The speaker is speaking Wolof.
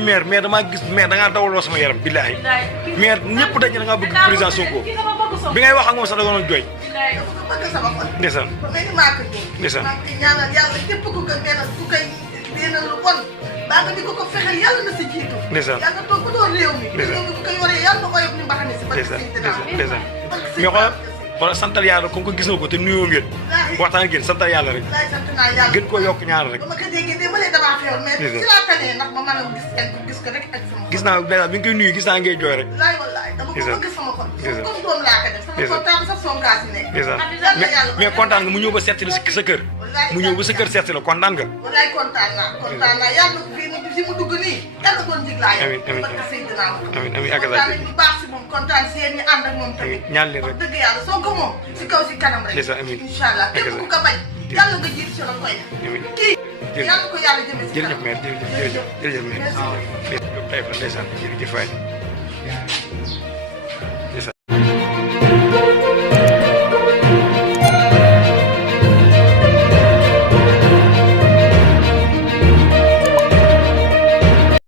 mais maire damaa gis maire da ngaa dawaloo sama yaram billaahi maire ñëpp dañ da ngaa bëgg président Sonko bi ngay wax ak moom sax da nga doon jooy ndeysaan ndeysaan lu bon baa nga di ko fexeel yàlla na si jiitu yàlla toog ba doon réew mi réew mi bu koy waree yàlla na ko yóbbu ni mbaxane si ba ndeysaan mais xoolal santal yàlla comme que gis nga ko te nuyoo ngeen waxtaan ngeen santal yàlla rek sant naa yàlla gën koo yokk ñaar rek ba ma ko déggee de ma lee damaa xewoon mais si laa tanee ndax ma mën a gis ko rek ak sama gis naa dèjà bi nga koy nuyu gis naa ngay jooy rek wallaay dama ko bëgg sama xol comme doom laa ko def sama kontaan sax sonkaas yi nekk mais kontaan nga mu ñëw ba seet si la sa kër mu ñëw ba sa kër seet si la kontaan nga wallaay kontaan naa yàlla fi mu dugg nii yàlla doon jiglaay barke Seydina amiin kontaan nañ bu baax si moom kontaan si yéen ñi ànd ak moom tamit ñaan leen rek dëgg yàlla soo ko moom si kaw si kanam rek incha allah képp ku ko bañ yàlla nga jiit si la koy kii yàlla ko yàlla jëmee si kanam jërëjëf maire jërëjëf maire jërëjëf maire ndeysaan jërëjëf waay